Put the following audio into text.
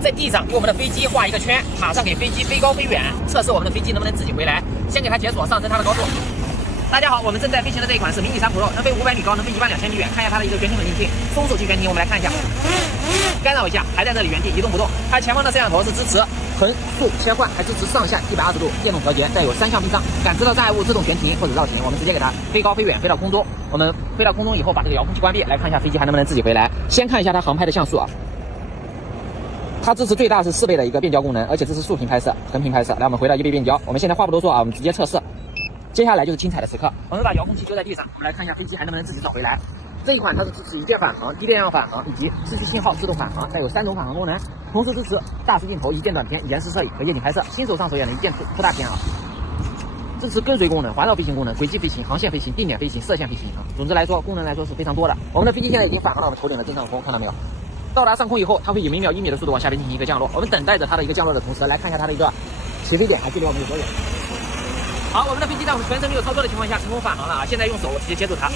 在地上给我们的飞机画一个圈，马上给飞机飞高飞远，测试我们的飞机能不能自己回来。先给它解锁，上升它的高度。大家好，我们正在飞行的这一款是迷你3 Pro， 能飞500米高，能飞12000米远。看一下它的一个悬停稳定性，松手机悬停，我们来看一下。干扰一下，还在这里原地一动不动。它前方的摄像头是支持横竖切换，还支持上下120度电动调节，带有3项避障，感知到障碍物自动悬停或者绕行。我们直接给它飞高飞远，飞到空中。我们飞到空中以后，把这个遥控器关闭，来看一下飞机还能不能自己回来。先看一下它航拍的像素啊。它支持最大是4倍的一个变焦功能，而且支持竖屏拍摄、横屏拍摄。来，我们回到1倍变焦。我们现在话不多说啊，我们直接测试。接下来就是精彩的时刻，我们把遥控器丢在地上，我们来看一下飞机还能不能自己找回来。这一款它是支持一键返航、低电量返航以及失去信号自动返航，带有3种返航功能，同时支持大实镜头、一键短片、延时摄影和夜景拍摄，新手上手也能一键出大片啊。支持跟随功能、环绕飞行功能、轨迹飞行、航线飞行、定点飞行、射线飞行啊。总之来说，功能来说是非常多的。我们的飞机现在已经返航到我们头顶的正上空，看到没有？到达上空以后，它会以每秒1米的速度往下边进行一个降落。我们等待着它的一个降落的同时，来看一下它的一个起飞点，距离我们有多远？好，我们的飞机在我们全程没有操作的情况下成功返航了啊！现在用手直接接住它。